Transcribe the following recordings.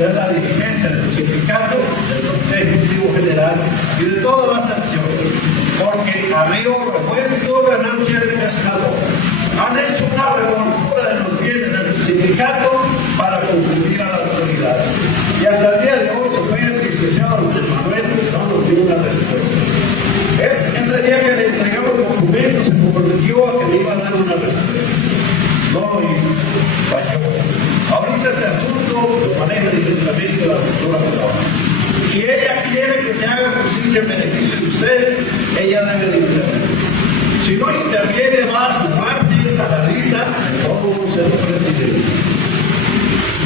de la dirigencia del sindicato, del Comité Ejecutivo General y de todas las acciones, porque a río revuelto ganancia del pescador. Han hecho una revoltura de los bienes del sindicato para confundir a la autoridad. Y hasta el día de hoy se fue el licenciado Andrés Manuel, no nos dio una respuesta. Ese día que le entregamos documentos se comprometió a que le iba a dar una respuesta. No lo hizo, falló. Ahorita este asunto lo maneja directamente la doctora Cordova. Si ella quiere que se haga justicia en beneficio de ustedes, ella debe de intervenir. Si no interviene, va a sumarse a la lista de todos los presidentes.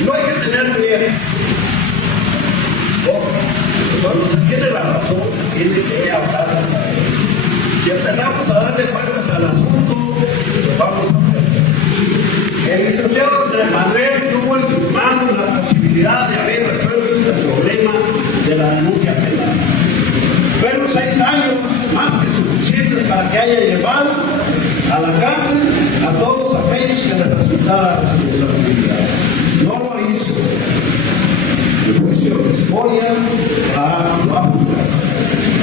No hay que tener miedo. Cuando se tiene la razón, se tiene que hablar. Si empezamos a darle vueltas al asunto, lo vamos a ver. El licenciado Andrés Manuel tuvo en sus manos la posibilidad de haber resuelto este problema de la denuncia penal. Fueron 6 años más que suficientes para que haya llevado a la cárcel a todos aquellos que le resultara responsabilidad. No lo hizo. El juicio de historia lo ha juzgado.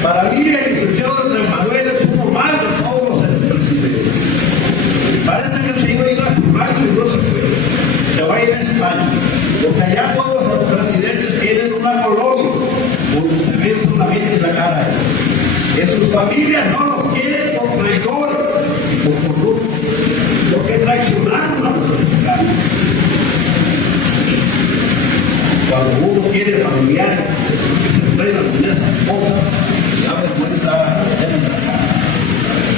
Para mí, el licenciado Andrés Manuel es uno más de todos los expresidentes. Parece que se iba a ir a su rancho y no se fue. Se va a ir a España. Porque allá todos los presidentes tienen una colonia donde se ven solamente la cara de ellos. En sus familias no los quieren por traidores, por corruptos, porque traicionaron a los mexicanos. Cuando uno quiere familiares que se entregan con esas cosas, da vergüenza en la cara.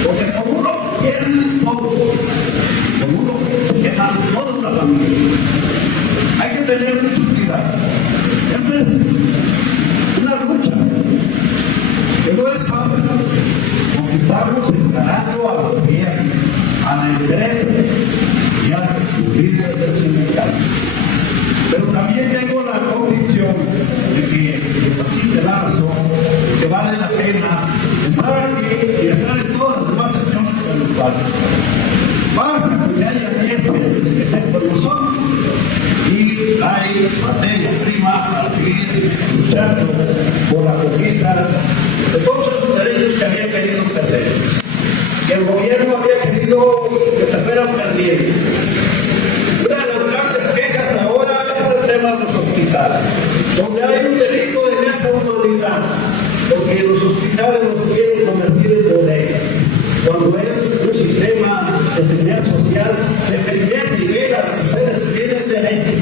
Porque con uno pierden todo, con uno se queman toda una familia. Hay que tener mucho cuidado. Esto es una lucha que no es fácil, porque estamos encarando al gobierno, a la empresa y a los líderes del sindicato. Pero también tengo la convicción de que les asiste la razón, que vale la pena pensar que estar en todas las demás acciones que nos faltan. Basta que haya 10 que estén con nosotros y hay materia prima al seguir luchando por la conquista de todos esos derechos que había querido perder, que el gobierno había querido que se fueran perdiendo. Una de las grandes quejas ahora es el tema de los hospitales, donde hay un delito de lesa humanidad, porque los hospitales los quieren convertir en bodegas, cuando es un sistema de seguridad social de primer nivel al que ustedes tienen derecho.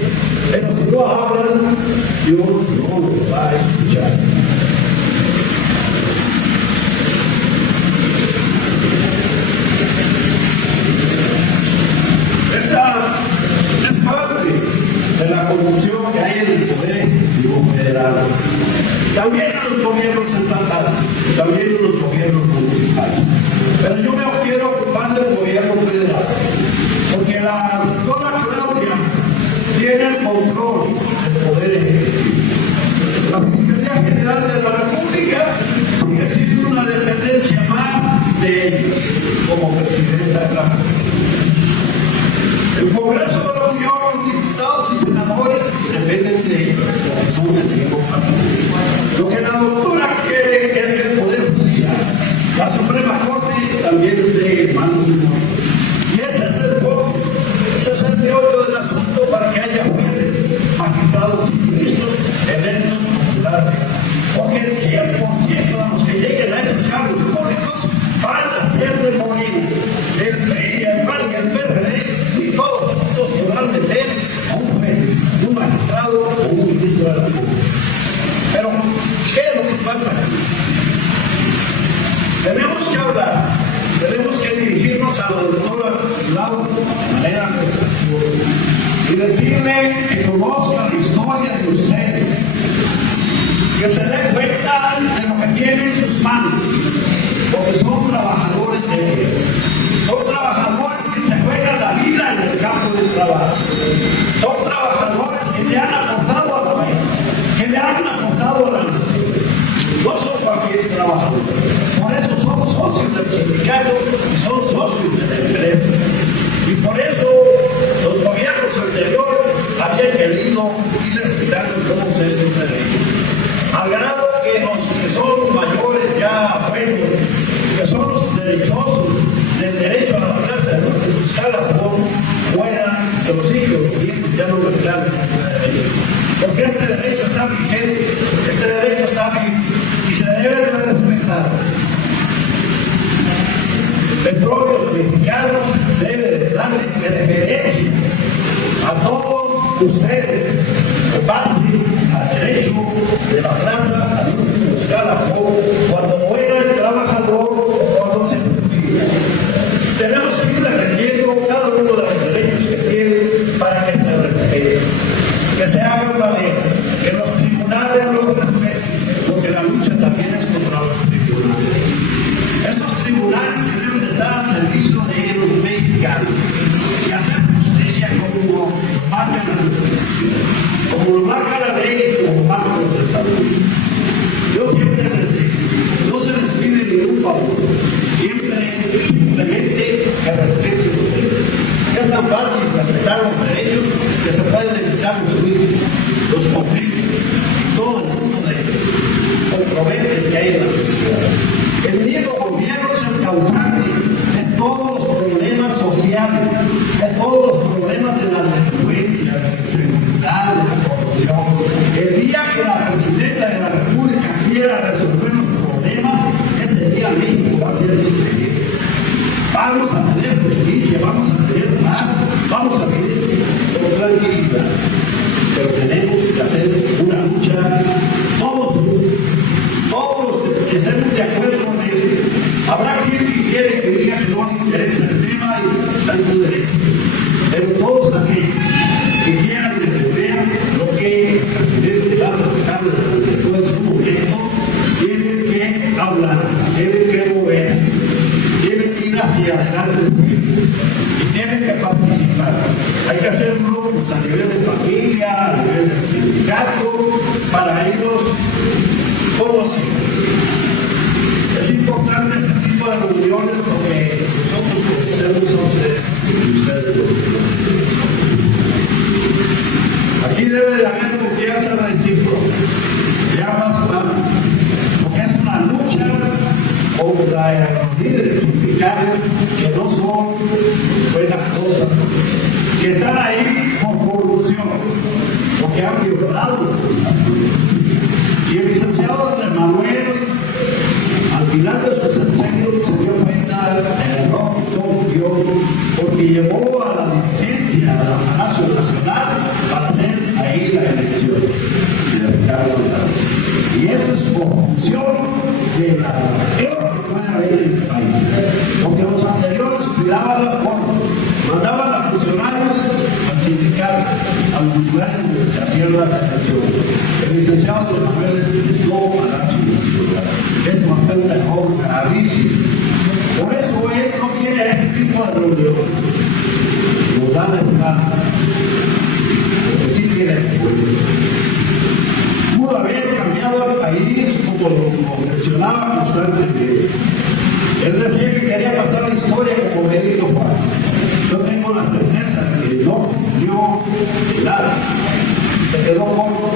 Pero si no hablan, Dios no los va a escuchar. Esta es parte de la corrupción que hay en el Poder Ejecutivo Federal. También en los gobiernos estatales, también en los gobiernos municipales. Pero yo me quiero ocupar del gobierno federal, porque la doctora Claudia tiene el control del Poder Ejecutivo. La Fiscalía General de la República sigue siendo una dependencia más de ella como presidenta de la República. El Congreso de la Unión, los diputados y senadores dependen de ella, porque son del mismo partido. Lo que la doctora quiere es que el Poder Judicial, la Suprema Corte, también esté en manos de ella. Y ese es el foco, ese es el meollo del asunto, para que haya jueces, magistrados y ministros electos popularmente. Porque el 100% de los que lleguen a esos cargos públicos van a ser de morir. El PRI, el PAN y el PRD, y todos juntos podrán meter a un juez, un magistrado o un ministro de la República. Pero, ¿qué es lo que pasa aquí? Tenemos que hablar, tenemos que dirigirnos a la doctora Laura de manera respetuosa y decirle que conozca la historia de ustedes, que se dé cuenta de lo que tiene en sus manos, porque son trabajadores de ellos. Son trabajadores que se juegan la vida en el campo de trabajo. Son trabajadores que le han aportado a la país, que le han aportado a la nación. No son cualquier trabajador. Por eso son socios del sindicato y son socios de la empresa. Y por eso los gobiernos anteriores había querido irles quitando todos estos derechos. Al grado que los que son mayores ya buenos, que son los derechosos del derecho a la plaza de buscar la forma, puedan que los hijos nietos ya no reclamen este derecho. Porque este derecho está vigente, este derecho está vivo y se debe de respetar. El propio mexicano debe de darle preferencia a todos ustedes que pasen al derecho de la plaza a buscar la forma cuando muera el trabajador o cuando se retire. Tenemos que ir defendiendo cada uno de los derechos que tienen para que se respeten, que se hagan valer, que los tribunales los respeten, porque la lucha también es contra los tribunales. Estos tribunales que deben de estar al servicio de los mexicanos y hacer justicia como lo marca la Constitución, como lo marca la ley y como lo marcan los estatutos. Yo siempre les digo, no se les pide ningún favor, simplemente que respeten los derechos. Es tan fácil respetar los derechos que se pueden evitar los conflictos y todo el mundo de controversias que hay en la sociedad. El mismo gobierno es el causante de todos los problemas sociales, de todos los problemas de la delincuencia, de la inseguridad, de la corrupción. El día que la presidenta de la República quiera resolver los problemas, ese día México va a ser diferente. Vamos a tener justicia, vamos a tener paz, vamos a vivir con tranquilidad. Pero tenemos que hacer una lucha, todos que estemos de acuerdo en esto. Habrá quien quiere que diga que no le interesa el tema y está en su derecho. Pero todos aquellos que quieran defender lo que el presidente Lázaro Cárdenas dejó en su momento, tienen que hablar, tienen que moverse, tienen que ir hacia adelante siempre y tienen que participar. Hay que hacer grupos a nivel de familia, a nivel de sindicato, para irnos conociendo. Es importante este tipo de reuniones porque nosotros conocemos a ustedes y ustedes los conocen. Aquí debe de haber confianza recíproca, ya más claro, porque es una lucha contra los líderes sindicales que no son buenas cosas, que están ahí por corrupción, porque han violado los estatutos. Y el licenciado Andrés Manuel, al final de su sexenio, se dio cuenta del error que cometió, porque llevó a la dirigencia del Palacio Nacional para hacer ahí la elección de Ricardo Andrade. Y eso es corrupción de la peor que puede haber en el país, porque los anteriores cuidaban la forma, mandaban a funcionarios al sindicato, a los lugares donde se hacían las elecciones. El licenciado Andrés Manuel estuvo a la ciudad. Esto fue un error gravísimo. Por eso él no quiere este tipo de reuniones. Nos da la espalda. Porque sí tiene el pueblo. Pudo haber cambiado al país como lo mencionaba constantemente. Él decía que quería pasar la historia como Benito Juárez. Yo tengo la certeza de que no dio nada. Se quedó corto.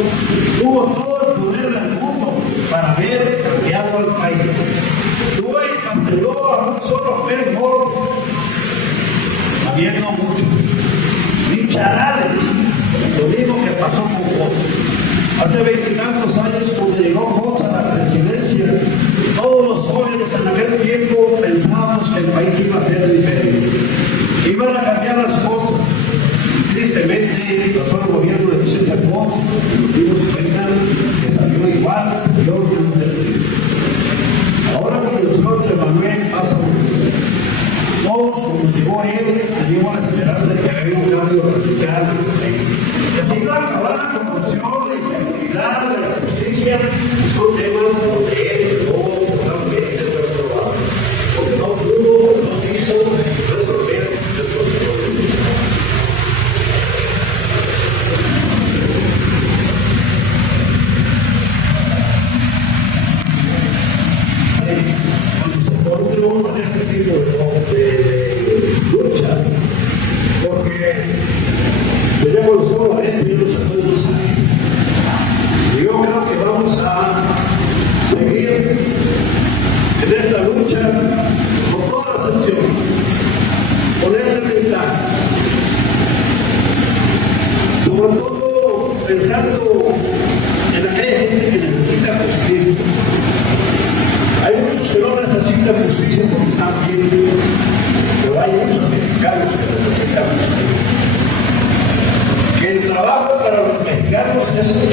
Tuvo todo el poder del mundo para haber cambiado el país. Tuvo y canceló a un solo pez gordo, habiendo mucho. Ni charales, lo mismo que pasó con Fox. Hace 20 y tantos años, cuando llegó Fox a la presidencia, todos los jóvenes en aquel tiempo pensábamos que el país iba a ser diferente, que iban a cambiar las cosas. Tristemente, pasó el gobierno de Vicente Fox y nos dimos cuenta que salió igual y otro no se. Ahora con el señor Andrés Manuel pasa todos, como llegó él, teníamos la esperanza de que había un cambio radical, que se iba a acabar la corrupción, la inseguridad, la justicia, y son temas donde él no totalmente reprobado, porque no pudo, no quiso resolver estos problemas. Cuando se involucra uno en este tipo de lucha, porque le llamo solo a gente aquí, pero hay muchos mexicanos que necesitan que el trabajo para los mexicanos es